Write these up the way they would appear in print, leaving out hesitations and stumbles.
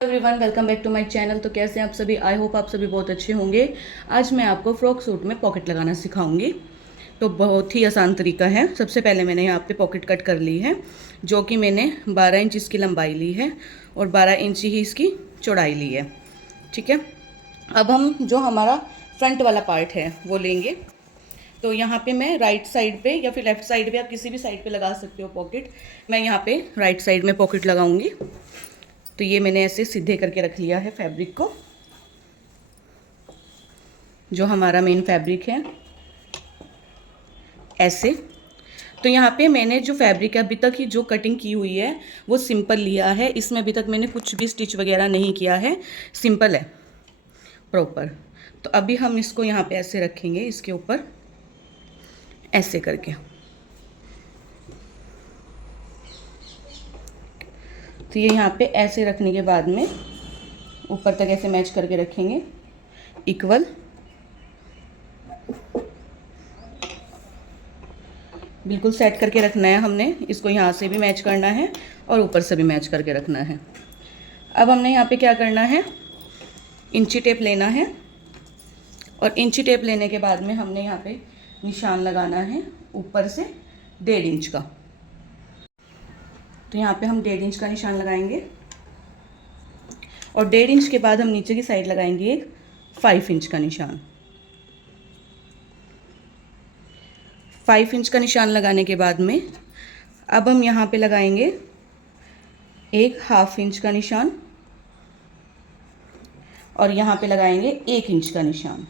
Everyone, welcome back to my channel. तो कैसे हैं आप सभी? आई होप आप सभी बहुत अच्छे होंगे। आज मैं आपको फ्रॉक सूट में पॉकेट लगाना सिखाऊंगी। तो बहुत ही आसान तरीका है। सबसे पहले मैंने यहाँ पे पॉकेट कट कर ली है, जो कि मैंने 12 इंच इसकी लंबाई ली है और 12 इंच ही इसकी चौड़ाई ली है। ठीक है, अब हम जो हमारा फ्रंट वाला पार्ट है वो लेंगे। तो यहाँ पे मैं राइट साइड पे या फिर लेफ्ट साइड पे, आप किसी भी साइड पे लगा सकते हो पॉकेट। मैं यहाँ पे राइट साइड में पॉकेट लगाऊंगी। तो ये मैंने ऐसे सीधे करके रख लिया है फैब्रिक को, जो हमारा मेन फैब्रिक है, ऐसे। तो यहाँ पे मैंने जो फैब्रिक है अभी तक ही जो कटिंग की हुई है वो सिंपल लिया है। इसमें अभी तक मैंने कुछ भी स्टिच वगैरह नहीं किया है, सिंपल है प्रॉपर। तो अभी हम इसको यहाँ पे ऐसे रखेंगे, इसके ऊपर ऐसे करके। तो ये यहाँ पे ऐसे रखने के बाद में ऊपर तक ऐसे मैच करके रखेंगे इक्वल। बिल्कुल सेट करके रखना है हमने इसको, यहाँ से भी मैच करना है और ऊपर से भी मैच करके रखना है। अब हमने यहाँ पे क्या करना है, इंची टेप लेना है और इंची टेप लेने के बाद में हमने यहाँ पे निशान लगाना है ऊपर से 1.5 इंच का। तो यहाँ पे हम 1.5 इंच का निशान लगाएंगे और 1.5 इंच के बाद हम नीचे की साइड लगाएंगे एक 5 इंच का निशान। 5 इंच का निशान लगाने के बाद में अब हम यहाँ पे लगाएंगे एक 1/2 इंच का निशान और यहाँ पे लगाएंगे 1 इंच का निशान।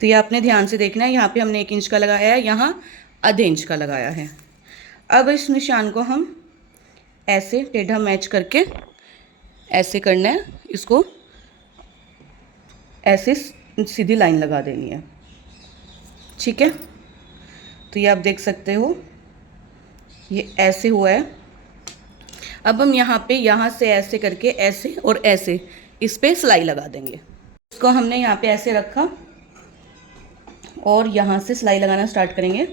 तो ये आपने ध्यान से देखना है, यहाँ पे हमने 1 इंच का लगाया है, यहाँ आधे इंच का लगाया है। अब इस निशान को हम ऐसे टेढ़ा मैच करके ऐसे करना है, इसको ऐसे सीधी लाइन लगा देनी है। ठीक है, तो ये आप देख सकते हो ये ऐसे हुआ है। अब हम यहाँ से ऐसे करके ऐसे और ऐसे इस पे सिलाई लगा देंगे। इसको हमने यहाँ पे ऐसे रखा और यहाँ से सिलाई लगाना स्टार्ट करेंगे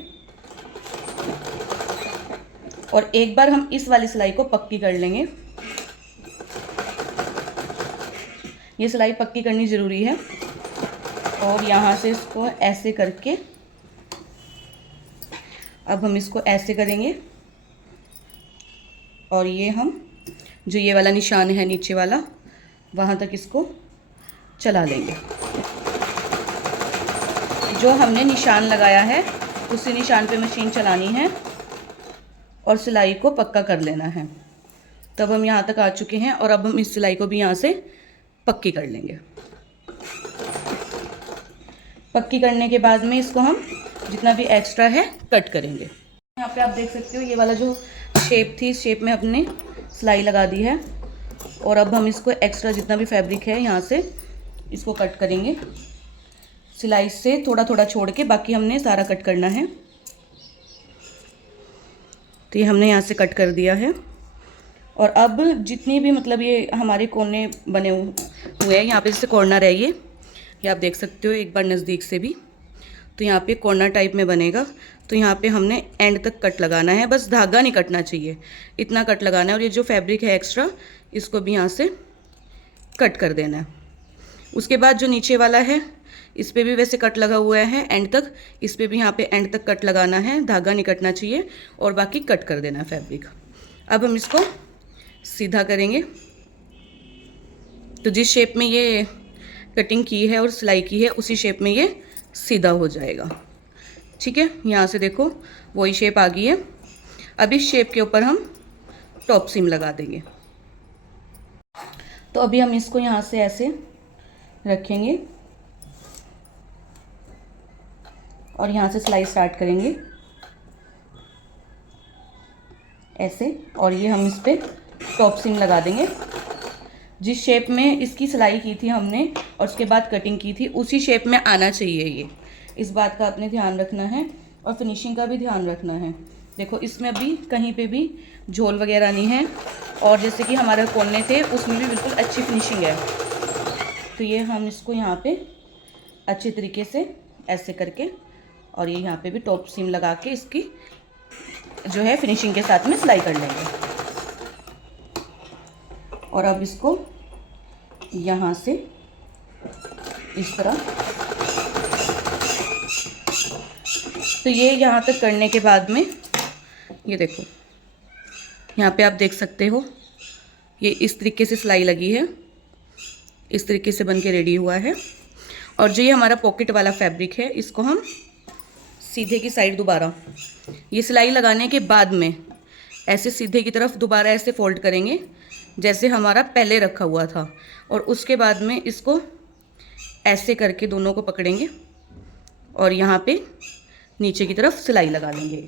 और एक बार हम इस वाली सिलाई को पक्की कर लेंगे। ये सिलाई पक्की करनी ज़रूरी है। और यहाँ से इसको ऐसे करके अब हम इसको ऐसे करेंगे और ये हम जो ये वाला निशान है नीचे वाला, वहाँ तक इसको चला लेंगे। जो हमने निशान लगाया है उसी निशान पे मशीन चलानी है और सिलाई को पक्का कर लेना है। तब हम यहाँ तक आ चुके हैं और अब हम इस सिलाई को भी यहाँ से पक्की कर लेंगे। पक्की करने के बाद में इसको हम जितना भी एक्स्ट्रा है कट करेंगे। यहाँ पे आप देख सकते हो ये वाला जो शेप थी, इस शेप में अपने सिलाई लगा दी है और अब हम इसको एक्स्ट्रा जितना भी फैब्रिक है यहाँ से इसको कट करेंगे। सिलाई से थोड़ा थोड़ा छोड़ के बाकी हमने सारा कट करना है। तो ये हमने यहाँ से कट कर दिया है और अब जितनी भी मतलब ये हमारे कोने बने हुए हैं, यहाँ पे जैसे कॉर्नर है ये आप देख सकते हो एक बार नज़दीक से भी। तो यहाँ पे कॉर्नर टाइप में बनेगा। तो यहाँ पे हमने एंड तक कट लगाना है, बस धागा नहीं कटना चाहिए, इतना कट लगाना है। और ये जो फैब्रिक है एक्स्ट्रा, इसको भी यहाँ से कट कर देना है। उसके बाद जो नीचे वाला है इस पर भी वैसे कट लगा हुआ है एंड तक, इस पर भी यहाँ पे एंड तक कट लगाना है, धागा नहीं कटना चाहिए और बाकी कट कर देना है फैब्रिक। अब हम इसको सीधा करेंगे। तो जिस शेप में ये कटिंग की है और सिलाई की है उसी शेप में ये सीधा हो जाएगा। ठीक है, यहाँ से देखो वही शेप आ गई है। अब इस शेप के ऊपर हम टॉप सीम लगा देंगे। तो अभी हम इसको यहाँ से ऐसे रखेंगे और यहाँ से सिलाई स्टार्ट करेंगे ऐसे, और ये हम इस पर टॉप सीम लगा देंगे। जिस शेप में इसकी सिलाई की थी हमने और उसके बाद कटिंग की थी उसी शेप में आना चाहिए ये, इस बात का आपने ध्यान रखना है और फिनिशिंग का भी ध्यान रखना है। देखो इसमें अभी कहीं पे भी झोल वगैरह नहीं है और जैसे कि हमारे कोने थे उसमें भी बिल्कुल अच्छी फिनिशिंग है। तो ये हम इसको यहाँ पे अच्छे तरीके से ऐसे करके और ये यहाँ पे भी टॉप सीम लगा के इसकी जो है फिनिशिंग के साथ में सिलाई कर लेंगे। और अब इसको यहाँ से इस तरह, तो ये यहाँ तक करने के बाद में ये देखो, यहाँ पे आप देख सकते हो ये इस तरीके से सिलाई लगी है, इस तरीके से बन के रेडी हुआ है। और जो ये हमारा पॉकेट वाला फैब्रिक है, इसको हम सीधे की साइड दोबारा ये सिलाई लगाने के बाद में ऐसे सीधे की तरफ दोबारा ऐसे फोल्ड करेंगे जैसे हमारा पहले रखा हुआ था, और उसके बाद में इसको ऐसे करके दोनों को पकड़ेंगे और यहाँ पे नीचे की तरफ सिलाई लगा लेंगे।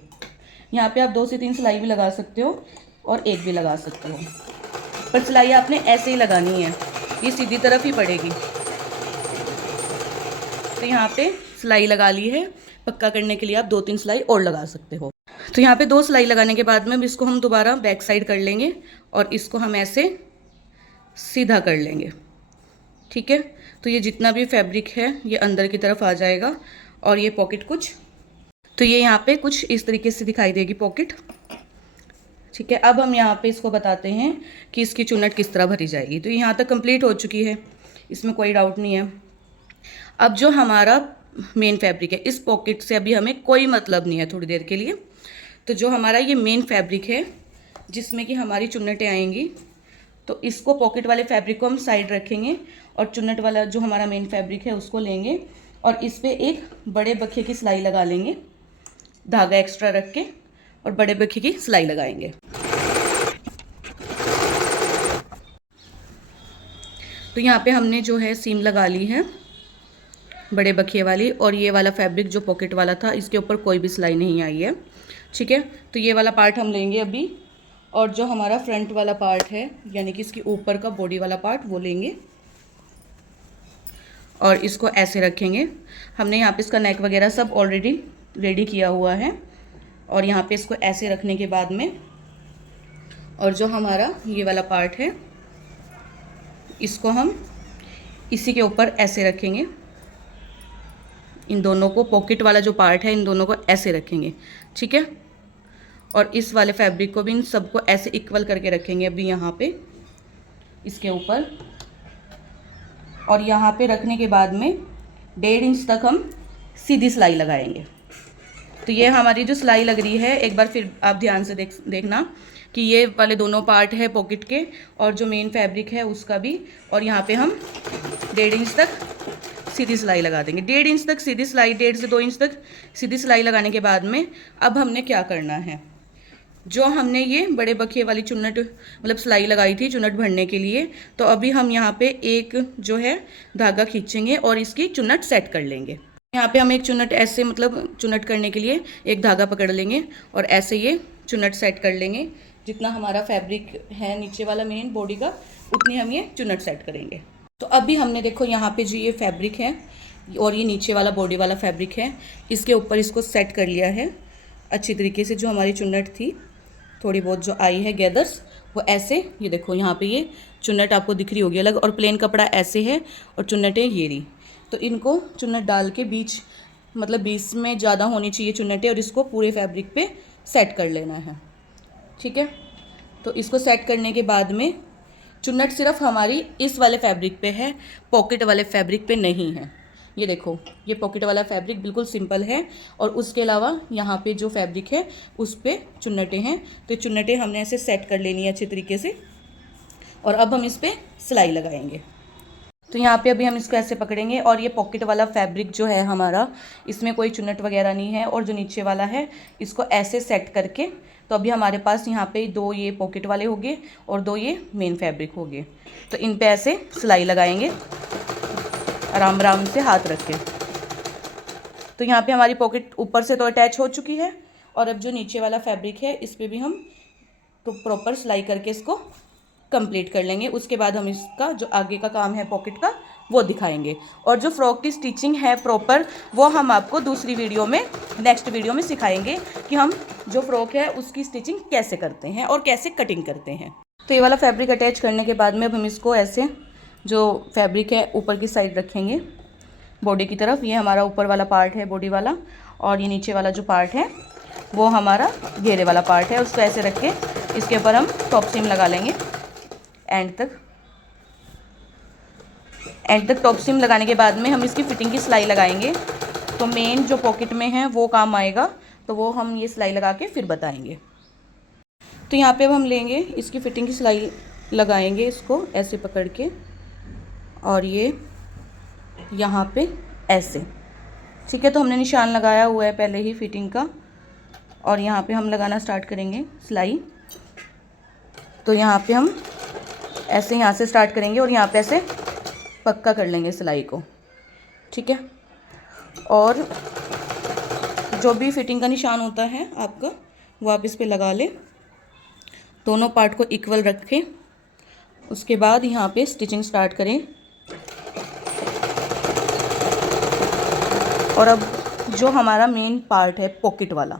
यहाँ पे आप 2 से 3 सिलाई भी लगा सकते हो और एक भी लगा सकते हो, पर सिलाई आपने ऐसे ही लगानी है, ये सीधी तरफ ही पड़ेगी। तो यहाँ पे सिलाई लगा ली है, पक्का करने के लिए आप 2-3 सिलाई और लगा सकते हो। तो यहाँ पे 2 सिलाई लगाने के बाद में इसको हम दोबारा बैक साइड कर लेंगे और इसको हम ऐसे सीधा कर लेंगे, ठीक है। तो ये जितना भी फैब्रिक है ये अंदर की तरफ आ जाएगा और ये पॉकेट कुछ, तो ये यहाँ पे कुछ इस तरीके से दिखाई देगी पॉकेट, ठीक है। अब हम यहाँ पे इसको बताते हैं कि इसकी चुन्नट किस तरह भरी जाएगी। तो यहाँ तक कंप्लीट हो चुकी है, इसमें कोई डाउट नहीं है। अब जो हमारा मेन फैब्रिक है, इस पॉकेट से अभी हमें कोई मतलब नहीं है थोड़ी देर के लिए। तो जो हमारा ये मेन फैब्रिक है जिसमें कि हमारी चुन्नटें आएंगी, तो इसको पॉकेट वाले फैब्रिक को हम साइड रखेंगे और चुन्नट वाला जो हमारा मेन फैब्रिक है उसको लेंगे और इस पर एक बड़े बखे की सिलाई लगा लेंगे, धागा एक्स्ट्रा रख के, और बड़े बखे की सिलाई लगाएंगे। तो यहाँ पे हमने जो है सीम लगा ली है बड़े बखिए वाली, और ये वाला फैब्रिक जो पॉकेट वाला था इसके ऊपर कोई भी सिलाई नहीं आई है, ठीक है। तो ये वाला पार्ट हम लेंगे अभी, और जो हमारा फ्रंट वाला पार्ट है यानी कि इसके ऊपर का बॉडी वाला पार्ट वो लेंगे और इसको ऐसे रखेंगे। हमने यहाँ पे इसका नेक वगैरह सब ऑलरेडी रेडी किया हुआ है, और यहाँ पे इसको ऐसे रखने के बाद में, और जो हमारा ये वाला पार्ट है इसको हम इसी के ऊपर ऐसे रखेंगे। इन दोनों को, पॉकेट वाला जो पार्ट है इन दोनों को ऐसे रखेंगे, ठीक है। और इस वाले फैब्रिक को भी इन सबको ऐसे इक्वल करके रखेंगे अभी यहाँ पे इसके ऊपर, और यहाँ पे रखने के बाद में 1.5 इंच तक हम सीधी सिलाई लगाएंगे। तो ये हमारी जो सिलाई लग रही है, एक बार फिर आप ध्यान से देखना कि ये वाले दोनों पार्ट है पॉकेट के और जो मेन फैब्रिक है उसका भी, और यहाँ पे हम 1.5 इंच तक सीधी सिलाई लगा देंगे। 1.5 इंच तक सीधी सिलाई, 1.5 से 2 इंच तक सीधी सिलाई लगाने के बाद में अब हमने क्या करना है, जो हमने ये बड़े बखिए वाली चुन्नट मतलब सिलाई लगाई थी चुन्नट भरने के लिए, तो अभी हम यहाँ पे एक जो है धागा खींचेंगे और इसकी चुन्नट सेट कर लेंगे। यहाँ पे हम एक चुन्नट ऐसे मतलब चुन्नट करने के लिए एक धागा पकड़ लेंगे और ऐसे ये चुन्नट सेट कर लेंगे। जितना हमारा फैब्रिक है नीचे वाला मेन बॉडी का, उतनी हम ये चुन्नट सेट करेंगे। तो अभी हमने देखो यहाँ पे जो ये फैब्रिक है और ये नीचे वाला बॉडी वाला फैब्रिक है, इसके ऊपर इसको सेट कर लिया है अच्छी तरीके से। जो हमारी चुन्नट थी थोड़ी बहुत जो आई है गैदर्स, वो ऐसे, ये देखो यहाँ पे ये चुन्नट आपको दिख रही होगी अलग, और प्लेन कपड़ा ऐसे है और चुन्नटें ये रही। तो इनको चुन्नट डाल के बीच मतलब बीच में ज़्यादा होनी चाहिए चुन्नटें, और इसको पूरे फैब्रिक पे सेट कर लेना है, ठीक है। तो इसको सेट करने के बाद में चुन्नट सिर्फ हमारी इस वाले फैब्रिक पे है, पॉकेट वाले फैब्रिक पे नहीं है। ये देखो ये पॉकेट वाला फैब्रिक बिल्कुल सिंपल है, और उसके अलावा यहाँ पे जो फैब्रिक है उस पर चुन्नटें हैं। तो चुन्नटें हमने ऐसे सेट कर लेनी है अच्छे तरीके से, और अब हम इस पर सिलाई लगाएंगे। तो यहाँ पे अभी हम इसको ऐसे पकड़ेंगे, और ये पॉकेट वाला फैब्रिक जो है हमारा, इसमें कोई चुन्नट वगैरह नहीं है, और जो नीचे वाला है इसको ऐसे सेट करके, तो अभी हमारे पास यहाँ पे 2 ये पॉकेट वाले हो गए और 2 ये मेन फैब्रिक हो गए। तो इन पे ऐसे सिलाई लगाएंगे आराम आराम से हाथ रख के। तो यहाँ पे हमारी पॉकेट ऊपर से तो अटैच हो चुकी है, और अब जो नीचे वाला फैब्रिक है इस पर भी हम तो प्रॉपर सिलाई करके इसको कंप्लीट कर लेंगे। उसके बाद हम इसका जो आगे का काम है पॉकेट का वो दिखाएंगे, और जो फ्रॉक की स्टिचिंग है प्रॉपर वो हम आपको दूसरी वीडियो में, नेक्स्ट वीडियो में सिखाएंगे कि हम जो फ्रॉक है उसकी स्टिचिंग कैसे करते हैं और कैसे कटिंग करते हैं। तो ये वाला फैब्रिक अटैच करने के बाद में अब हम इसको ऐसे जो फैब्रिक है ऊपर की साइड रखेंगे बॉडी की तरफ। ये हमारा ऊपर वाला पार्ट है बॉडी वाला, और ये नीचे वाला जो पार्ट है वो हमारा घेरे वाला पार्ट है। उसको ऐसे रख के इसके ऊपर हम टॉप सीम लगा लेंगे, एंड तक टॉप सीम लगाने के बाद में हम इसकी फिटिंग की सिलाई लगाएंगे। तो मेन जो पॉकेट में है वो काम आएगा, तो वो हम ये सिलाई लगा के फिर बताएंगे। तो यहाँ पे अब हम लेंगे इसकी फिटिंग की सिलाई लगाएंगे, इसको ऐसे पकड़ के, और ये यहाँ पे ऐसे, ठीक है। तो हमने निशान लगाया हुआ है पहले ही फिटिंग का, और यहाँ पे हम लगाना स्टार्ट करेंगे सिलाई। तो यहाँ पे हम ऐसे यहाँ से स्टार्ट करेंगे और यहाँ पे ऐसे पक्का कर लेंगे सिलाई को, ठीक है। और जो भी फिटिंग का निशान होता है आपका वो आप इस पे लगा लें, दोनों पार्ट को इक्वल रखें। उसके बाद यहाँ पे स्टिचिंग स्टार्ट करें। और अब जो हमारा मेन पार्ट है पॉकेट वाला,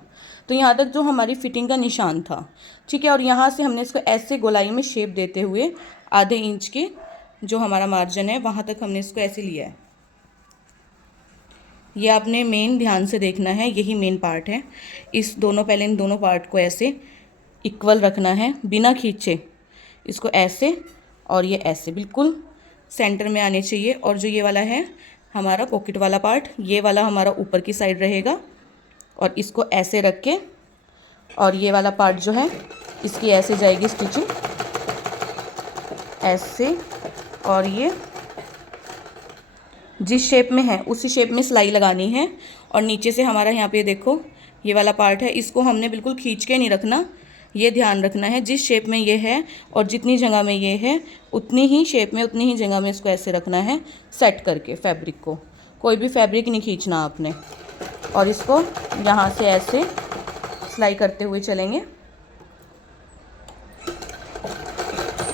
तो यहाँ तक जो हमारी फिटिंग का निशान था, ठीक है। और यहाँ से हमने इसको ऐसे गोलाई में शेप देते हुए आधे इंच के जो हमारा मार्जिन है वहाँ तक हमने इसको ऐसे लिया है। ये आपने मेन ध्यान से देखना है, यही मेन पार्ट है। पहले इन दोनों पार्ट को ऐसे इक्वल रखना है बिना खींचे, इसको ऐसे और ये ऐसे बिल्कुल सेंटर में आने चाहिए। और जो ये वाला है हमारा पॉकेट वाला पार्ट, ये वाला हमारा ऊपर की साइड रहेगा, और इसको ऐसे रख के, और ये वाला पार्ट जो है इसकी ऐसे जाएगी स्टिचिंग ऐसे, और ये जिस शेप में है उसी शेप में सिलाई लगानी है। और नीचे से हमारा यहाँ पे देखो ये वाला पार्ट है, इसको हमने बिल्कुल खींच के नहीं रखना, ये ध्यान रखना है जिस शेप में ये है और जितनी जगह में ये है उतनी ही शेप में उतनी ही जगह में इसको ऐसे रखना है सेट करके। फैब्रिक को कोई भी फैब्रिक नहीं खींचना आपने, और इसको यहाँ से ऐसे सिलाई करते हुए चलेंगे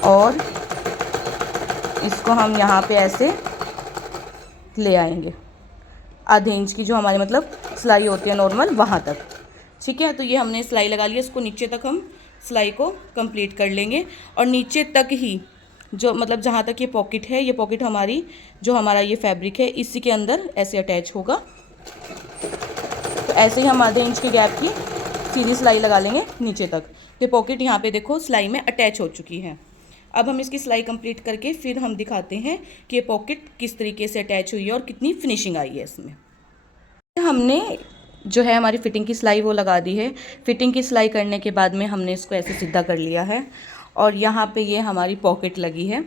और इसको हम यहाँ पे ऐसे ले आएंगे आधे इंच की जो हमारे मतलब सिलाई होती है नॉर्मल वहाँ तक, ठीक है। तो ये हमने सिलाई लगा लिया, इसको नीचे तक हम सिलाई को कंप्लीट कर लेंगे। और नीचे तक ही जो मतलब जहाँ तक ये पॉकेट है, ये पॉकेट हमारी जो हमारा ये फैब्रिक है इसी के अंदर ऐसे अटैच होगा। तो ऐसे ही हम आधे इंच के गैप की सीधी सिलाई लगा लेंगे नीचे तक। तो पॉकेट यहाँ पे देखो सिलाई में अटैच हो चुकी है। अब हम इसकी सिलाई कंप्लीट करके फिर हम दिखाते हैं कि ये पॉकेट किस तरीके से अटैच हुई है और कितनी फिनिशिंग आई है इसमें। हमने जो है हमारी फिटिंग की सिलाई वो लगा दी है। फिटिंग की सिलाई करने के बाद में हमने इसको ऐसे सीधा कर लिया है, और यहाँ पे ये हमारी पॉकेट लगी है,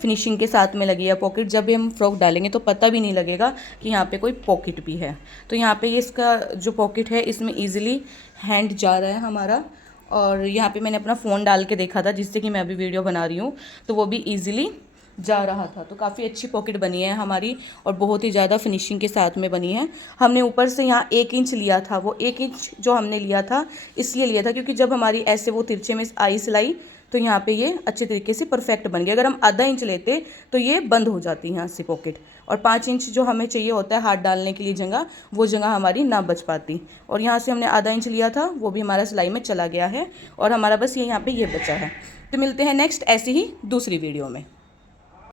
फिनिशिंग के साथ में लगी है पॉकेट। जब भी हम फ्रॉक डालेंगे तो पता भी नहीं लगेगा कि यहाँ पे कोई पॉकेट भी है। तो यहाँ पे ये इसका जो पॉकेट है इसमें ईजिली हैंड जा रहा है हमारा। और यहाँ पे मैंने अपना फ़ोन डाल के देखा था जिससे कि मैं अभी वीडियो बना रही हूँ, तो वो भी ईजिली जा रहा था। तो काफ़ी अच्छी पॉकेट बनी है हमारी और बहुत ही ज़्यादा फिनिशिंग के साथ में बनी है। हमने ऊपर से यहाँ 1 इंच लिया था, वो 1 इंच जो हमने लिया था इसलिए लिया था क्योंकि जब हमारी ऐसे वो तिरछे में आई सिलाई तो यहाँ पे ये अच्छे तरीके से परफेक्ट बन गया। अगर हम आधा इंच लेते तो ये बंद हो जाती है यहाँ से पॉकेट, और 5 इंच जो हमें चाहिए होता है हाथ डालने के लिए जगह, वो जगह हमारी ना बच पाती। और यहाँ से हमने आधा इंच लिया था, वो भी हमारा सिलाई में चला गया है, और हमारा बस ये यहाँ पे ये बचा है। तो मिलते हैं नेक्स्ट ऐसी ही दूसरी वीडियो में।